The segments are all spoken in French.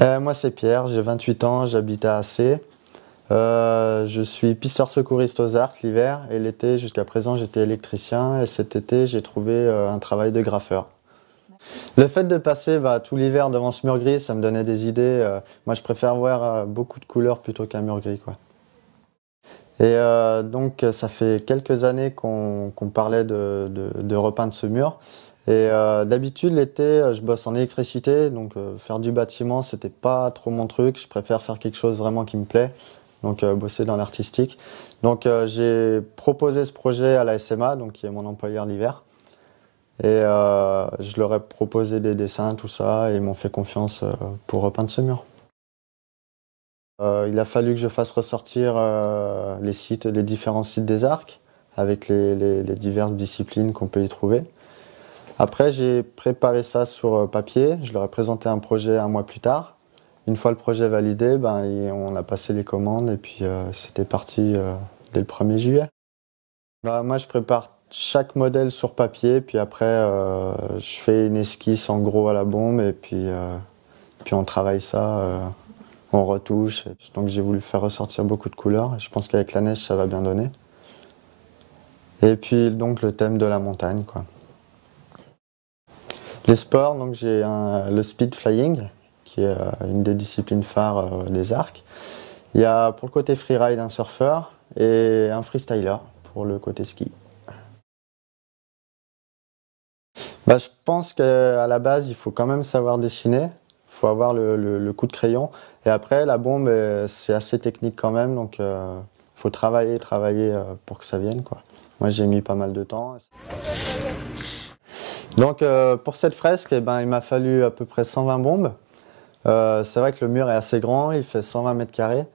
Moi c'est Pierre, j'ai 28 ans, j'habite à Assé. Je suis pisteur secouriste aux Arcs l'hiver et l'été, jusqu'à présent, j'étais électricien et cet été, j'ai trouvé un travail de graffeur. Le fait de passer tout l'hiver devant ce mur gris, ça me donnait des idées. Moi, je préfère voir beaucoup de couleurs plutôt qu'un mur gris, quoi. Et donc, ça fait quelques années qu'on parlait de repeindre ce mur. Et d'habitude, l'été, je bosse en électricité, donc faire du bâtiment, c'était pas trop mon truc. Je préfère faire quelque chose vraiment qui me plaît, donc bosser dans l'artistique. Donc j'ai proposé ce projet à la SMA, donc qui est mon employeur l'hiver. Et je leur ai proposé des dessins, tout ça, et ils m'ont fait confiance pour repeindre ce mur. Il a fallu que je fasse ressortir les différents sites des Arcs, avec les diverses disciplines qu'on peut y trouver. Après, j'ai préparé ça sur papier, je leur ai présenté un projet un mois plus tard. Une fois le projet validé, on a passé les commandes et puis c'était parti dès le 1er juillet. Moi, je prépare chaque modèle sur papier, puis après, je fais une esquisse en gros à la bombe et puis on travaille ça, on retouche. Donc j'ai voulu faire ressortir beaucoup de couleurs et je pense qu'avec la neige, ça va bien donner. Et puis donc le thème de la montagne, quoi. Les sports, donc j'ai le speed flying, qui est une des disciplines phares des Arcs. Il y a pour le côté freeride un surfeur et un freestyler pour le côté ski. Je pense qu'à la base, il faut quand même savoir dessiner, il faut avoir le coup de crayon. Et après, la bombe, c'est assez technique quand même, donc il faut travailler pour que ça vienne, quoi. Moi, j'ai mis pas mal de temps. Donc pour cette fresque, il m'a fallu à peu près 120 bombes. C'est vrai que le mur est assez grand, il fait 120 mètres carrés.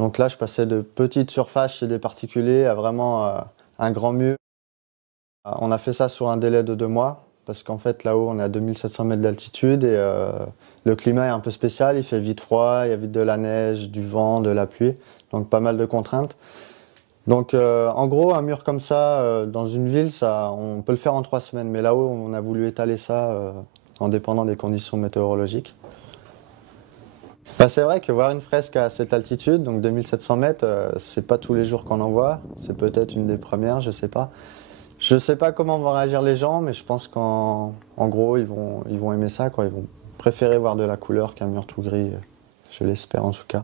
Donc là, je passais de petites surfaces chez des particuliers à vraiment un grand mur. On a fait ça sur un délai de 2 mois, parce qu'en fait là-haut on est à 2700 mètres d'altitude et le climat est un peu spécial, il fait vite froid, il y a vite de la neige, du vent, de la pluie, donc pas mal de contraintes. Donc en gros un mur comme ça, dans une ville, on peut le faire en 3 semaines, mais là-haut on a voulu étaler ça en dépendant des conditions météorologiques. C'est vrai que voir une fresque à cette altitude, donc 2700 mètres, c'est pas tous les jours qu'on en voit, c'est peut-être une des premières, je sais pas. Je sais pas comment vont réagir les gens, mais je pense qu'en gros, ils vont aimer ça, quoi. Ils vont préférer voir de la couleur qu'un mur tout gris. Je l'espère en tout cas.